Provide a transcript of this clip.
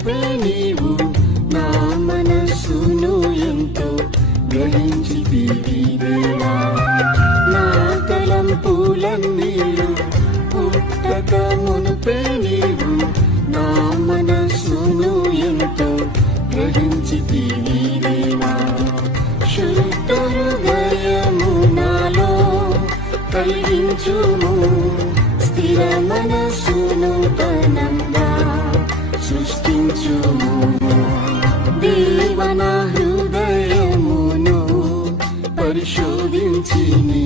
మునుపే నీవు నా మనసును ఎంతో గ్రహించితివి దేవా. నా తలంపులన్నీయు పుట్టక మునుపే నీవు నా మనసును ఎంతో గ్రహించితివి దేవా. శుద్ధ హృదయము నాలో కలిగించుము, స్థిర మనసును తనంగా సృష్టించుము. దేవ నా హృదయమును పరిశోధించి నీ